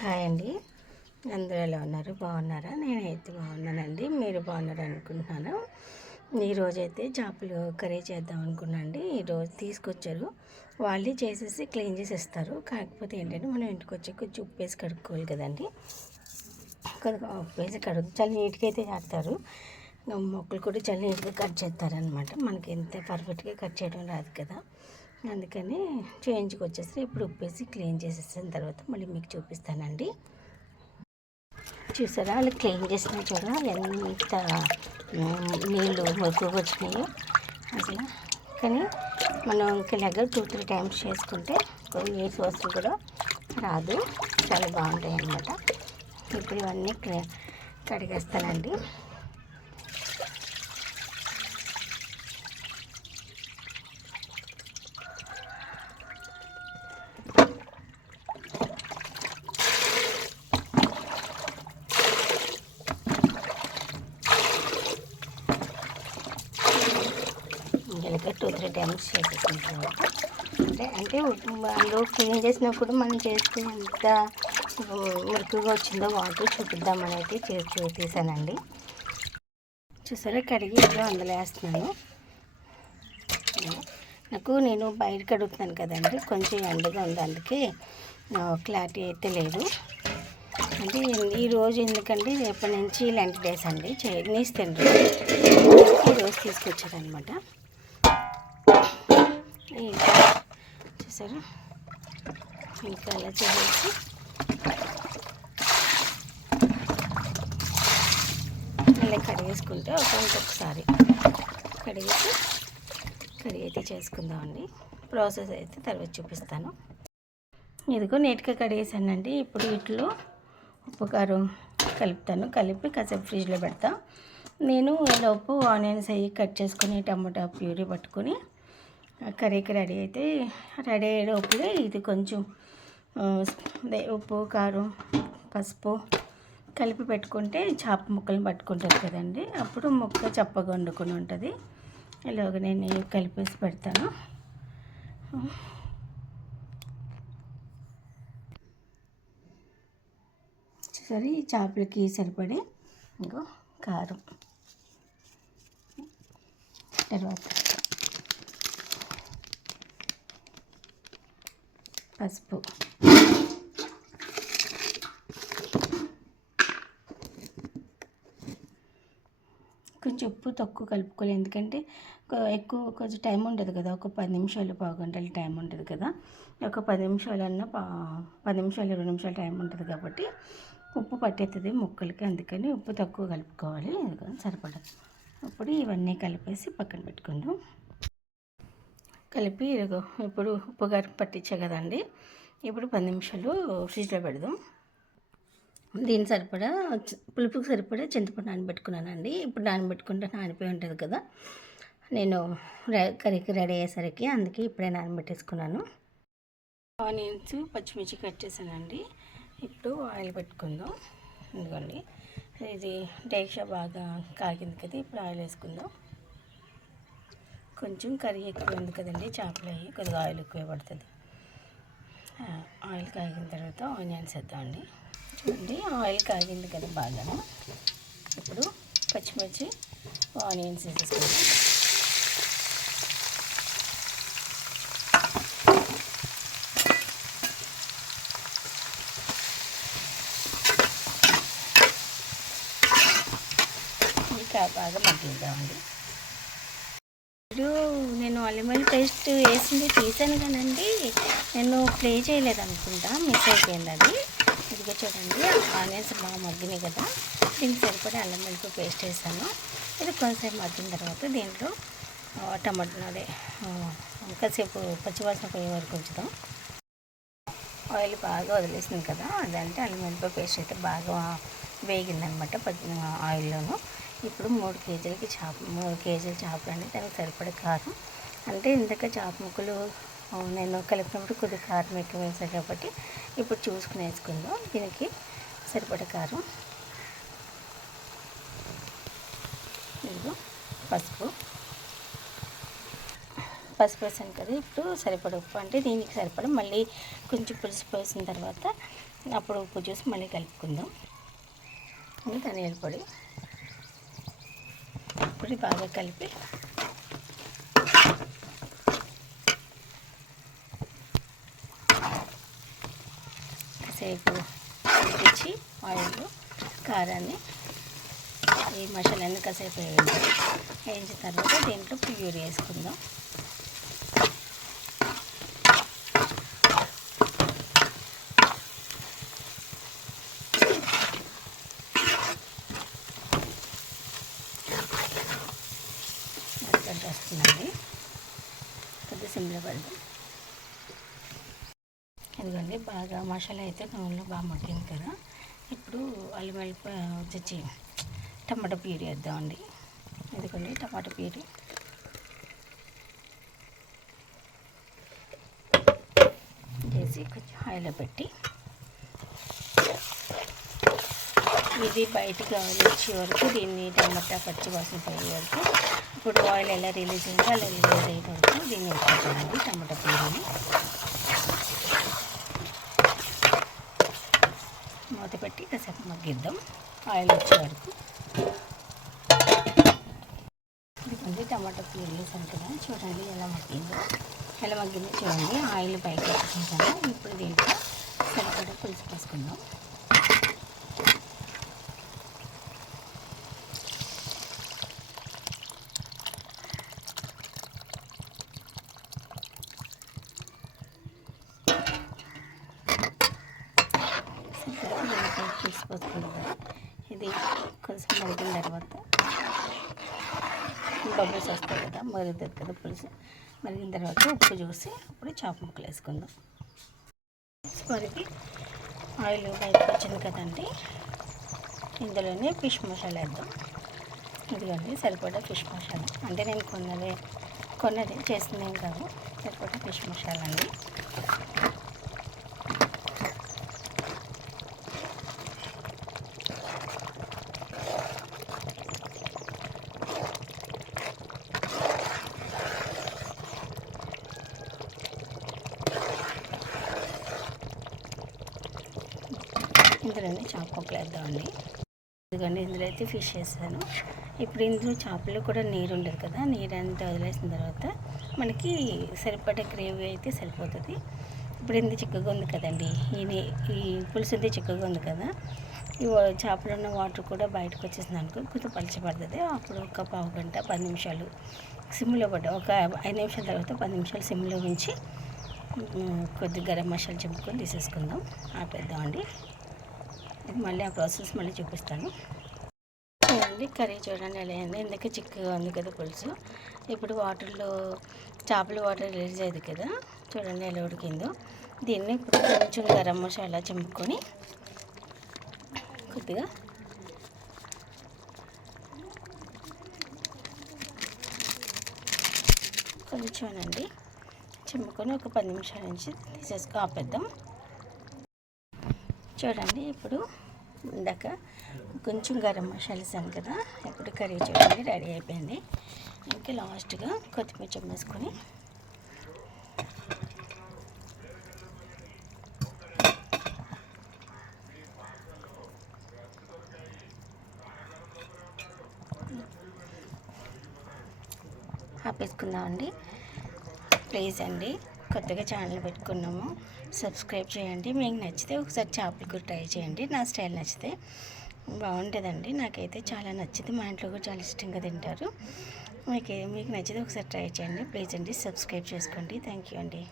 Hi అండి, అందరూ ఎలా ఉన్నారు? బాగున్నారా? నేనైతే బాగున్నానండి. మీరు బాగున్నారు అనుకుంటున్నాను. ఈరోజైతే చేపలు కర్రీ చేద్దాం అనుకున్నాండి. ఈరోజు తీసుకొచ్చారు, వాళ్ళే చేసేసి క్లీన్ చేసి ఇస్తారు. కాకపోతే ఏంటంటే మనం ఇంటికి వచ్చి కొంచెం ఉప్పు వేసి కడుక్కోవాలి కదండి. కొద్దిగా ఉప్పు వేసి చాలా నీట్గా అయితే చేస్తారు. మొక్కలు కూడా చాలా నీట్గా కట్ చేస్తారనమాట. మనకి ఎంత పర్ఫెక్ట్గా కట్ చేయడం రాదు కదా, అందుకని చేయించుకొచ్చేసి ఇప్పుడు ఉప్పేసి క్లీన్ చేసేసిన తర్వాత మళ్ళీ మీకు చూపిస్తానండి. చూసారా, వాళ్ళు క్లీన్ చేసిన చూడ ఎంత నీళ్ళు ఎక్కువగా వచ్చినాయో అసలు. కానీ మనం ఇలాగ 2-3 టైమ్స్ చేసుకుంటే ఏ సోర్స్ కూడా రాదు, చాలా బాగుంటాయి అన్నమాట. ఇప్పుడు ఇవన్నీ కడిగేస్తానండి. ఇలాగ 2-3 టైమ్స్ చేసేసిన తర్వాత అంటే అందులో క్లీన్ చేసినప్పుడు మనం చేస్తే ఎంత మురికిగా వచ్చిందో వాటర్ చూపిద్దామని అయితే తీసానండి. చూసారా, కడిగి ఇప్పుడు అందులో వేస్తున్నాను. నేను బయట కడుగుతున్నాను కదండి, కొంచెం ఎండగా ఉంది, అందుకే క్లారిటీ అయితే లేదు. అంటే ఈరోజు ఎందుకంటే రేపటి నుంచి లెంట్ డేస్ అండి, నీస్ తిండ్రు ఈరోజు తీసుకొచ్చారనమాట. ఇంకా చూసారా, ఇంకా అలా చేసి ఇలా కడిగేసుకుంటే ఇంకొకసారి కడిగేసి కర్రీ అయితే చేసుకుందామండి. ప్రాసెస్ అయితే తర్వాత చూపిస్తాను. ఇదిగో నీట్గా కడిగేసానండి. ఇప్పుడు వీటిలో ఉప్పు కారం కలుపుతాను, కలిపి కాసేపు ఫ్రిడ్జ్లో పెడతా. నేను లోపు ఆనియన్స్ అవి కట్ చేసుకొని టమాటా ప్యూరీ పట్టుకొని కర్రీకి రెడీ అయ్యేటప్పుడే ఇది కొంచెం ఉప్పు కారం పసుపు కలిపి పెట్టుకుంటే చేప ముక్కలను పట్టుకుంటుంది కదండి, అప్పుడు ముక్క చప్పగా వండుకొని ఉంటుంది. ఇలాగ నేను కలిపేసి పెడతాను. సరే, ఈ చేపలకి సరిపడే ఇంకో కారం, తర్వాత పసుపు, కొంచెం ఉప్పు తక్కువ కలుపుకోవాలి, ఎందుకంటే కొంచెం టైం ఉండదు కదా, ఒక 10 నిమిషాలు 15 గంటలు టైం ఉంటుంది కదా, ఒక 10 నిమిషాలన్నా 10 నిమిషాలు 20 నిమిషాలు టైం ఉంటుంది కాబట్టి ఉప్పు పట్టేస్తుంది ముక్కలకి, అందుకని ఉప్పు తక్కువ కలుపుకోవాలి, ఎందుకని సరిపడదు. అప్పుడు ఇవన్నీ కలిపేసి పక్కన పెట్టుకుందాం. కలిపి ఇప్పుడు ఉప్పు గారి పట్టించా కదండి, ఇప్పుడు 10 నిమిషాలు ఫ్రిడ్జ్లో పెడదాం. దీని సరిపడా పులుపుకి సరిపడా చింతపండు నానబెట్టుకున్నానండి. ఇప్పుడు నానబెట్టుకుంటే నానిపోయి ఉంటుంది కదా, నేను కర్రీకి రెడీ అయ్యేసరికి అందుకే ఇప్పుడే నానబెట్టేసుకున్నాను. ఆనియన్స్ పచ్చిమిర్చి కట్ చేశానండి. ఇప్పుడు ఆయిల్ పెట్టుకుందాం. ఇదిగోండి, ఇది డేక్షా బాగా కాగింది కదా, ఇప్పుడు ఆయిల్ వేసుకుందాం. కొంచెం కర్రీ ఎక్కువ ఉంది కదండి, చేపలు అయ్యి కొద్దిగా ఆయిల్ ఎక్కువ పడుతుంది. ఆయిల్ కాగిన తర్వాత ఆనియన్స్ వేద్దామండి. చూడండి, ఆయిల్ కాగింది కదా బాగా. ఇప్పుడు పచ్చిమిర్చి ఆనియన్స్ వేసేసుకుందాం. ఇంకా బాగా మగ్గిద్దామండి. ఇప్పుడు నేను అల్లం వెల్లుల్లి పేస్ట్ వేసింది తీసాను కానండి, నేను ప్లే చేయలేదు అనుకుంటా, మిస్ అయిపోయింది అది. ఇదిగో చూడండి, ఆనియన్స్ బాగా మగ్గినాయి కదా, దీనికి సరిపడే అల్లం వెల్లుల్లి పేస్ట్ వేసాను. ఇది కొంచెంసేపు మగ్గిన తర్వాత దీంట్లో టమాటా కాసేపు పచ్చివాసన పోయే వరకు ఉంచుదాం. ఆయిల్ బాగా వదిలేసింది కదా, అదంటే అల్లం వెల్లుల్లి పేస్ట్ అయితే బాగా వేగిందనమాట ఆయిల్లోనూ. ఇప్పుడు 3 కేజీలకి 3 కేజీల చేపలు అండి, దానికి సరిపడే కారం. అంటే ఇందాక చేప ముక్కలు నేను కలిపినప్పుడు కొద్దిగా కారం ఎక్కువ వేసాను కాబట్టి ఇప్పుడు చూసుకుని వేసుకుందాం. దీనికి సరిపడే కారం, ఇదిగో పసుపు వేసాను కదా, ఇప్పుడు సరిపడే ఉప్పు, అంటే దీనికి సరిపడ మళ్ళీ కొంచెం పులుసు పోసిన తర్వాత అప్పుడు ఉప్పు చూసి మళ్ళీ కలుపుకుందాం. ధనియాల పొడి బాగా కలిపి కాసేపు ఉడికించి ఆయిల్లో కారాన్ని ఈ మసాలాన్ని కాసేపు వేయించిన తర్వాత దీంట్లో ప్యూరీ వేసుకుందాం. వస్తుందండి, కొద్దిగా సిమ్లో పెడదాం. ఇదిగోండి, బాగా మసాలా అయితే నూనెలో బాగా మగ్గింది కదా. ఇప్పుడు అల్లం వెల్లిపాయ వచ్చి టమాటా ప్యూరీ వేద్దామండి. ఇదిగోండి టమాటా ప్యూరీ చేసి కొంచెం ఆయిల్లో పెట్టి ఇది బయటకు ఆయిల్ వచ్చే వరకు దీన్ని టమాటా పచ్చి వాసన పోయే వరకు, ఇప్పుడు ఆయిల్ ఎలా రిలీజ్ అయిందో అలా రిలీజ్ అయ్యే వరకు దీన్ని వేసుకోవాలండి. టమాటా ప్యూరీని మూత పెట్టి కాసేపు మగ్గిద్దాం ఆయిల్ వచ్చే వరకు. ఇదిగోండి టమాటా ప్యూరీ వేసాను కదా, చూడండి ఎలా మగ్గిందో. చూడండి ఆయిల్ బయట వేసుకుంటాను. ఇప్పుడు దీంట్లో సరిపడా పులుసు పోసుకుందాం. పోసుకుంటాం. ఇది కొంచెం మరిగిన తర్వాత బబుల్స్ వస్తాయి కదా, మరుగుతుంది కదా పులుసు. మరిగిన తర్వాత ఉప్పు చూసి అప్పుడు చాప ముక్కలు వేసుకుందాం. మరికి ఆయిల్ బయటకు వచ్చింది కదండి, ఇందులోనే ఫిష్ మసాలా వేద్దాం. ఇదిగోండి సరిపడా ఫిష్ మసాలా, అంటే నేను కొన్నది చేసిందేం కాదు, సరిపడా ఫిష్ మసాలా అండి. ఇందులోనే చేప ముక్కలు వేద్దామండి. ఎందుకంటే ఇందులో అయితే ఫిష్ వేసాను. ఇప్పుడు ఇందులో చేపలు కూడా నీరు ఉండదు కదా, నీరు అంతా వదిలేసిన తర్వాత మనకి సరిపడే గ్రేవీ అయితే సరిపోతుంది. ఇప్పుడు ఇంత చిక్కగా ఉంది కదండి, ఈ పులుసు అయితే చిక్కగా ఉంది కదా, ఈ చేపలు ఉన్న వాటర్ కూడా బయటకు వచ్చేసింది అనుకో, కొంచెం పలచబడుతుంది. అప్పుడు ఒక పావు గంట 10 నిమిషాలు సిమ్లో ఒక 5 నిమిషాల తర్వాత 10 నిమిషాలు సిమ్లో ఉంచి కొద్దిగా గరం మసాలా చింపుకొని తీసేసుకుందాం, ఆపేద్దామండి. ఇది మళ్ళీ ఆ ప్రాసెస్ మళ్ళీ చూపిస్తాను. చూడండి కర్రీ చూడండి ఎలా అయింది, ఎందుకు చిక్కగా ఉంది కదా పులుసు. ఇప్పుడు వాటర్లో చేపల వాటర్ రిలీజ్ అయ్యింది కదా, చూడండి ఎలా ఉడికిందో. దీన్ని ఇప్పుడు కొంచెం గరం మసాలా చింపుకొని కొద్దిగా కొంచెమేనండి చింపుకొని ఒక 10 నిమిషాల నుంచి ఆపేద్దాం. చూడండి ఇప్పుడు ఇందాక కొంచెం గరం మసాలా వేసాను కదా, ఇప్పుడు కర్రీ చూడండి రెడీ అయిపోయింది. ఇంకా లాస్ట్గా కొత్తిమీర చెమ్మేసుకొని ఆపేసుకుందామండి. ప్లీజ్ అండి, కొత్తగా ఛానల్ పెట్టుకున్నాము, సబ్స్క్రైబ్ చేయండి. మీకు నచ్చితే ఒకసారి చేపలు కూడా ట్రై చేయండి. నా స్టైల్ నచ్చితే బాగుంటుందండి, నాకైతే చాలా నచ్చింది. మా ఇంట్లో కూడా చాలా ఇష్టంగా తింటారు. మీకు నచ్చితే ఒకసారి ట్రై చేయండి. ప్లీజ్ అండి, సబ్స్క్రైబ్ చేసుకోండి. థ్యాంక్ యూ అండి.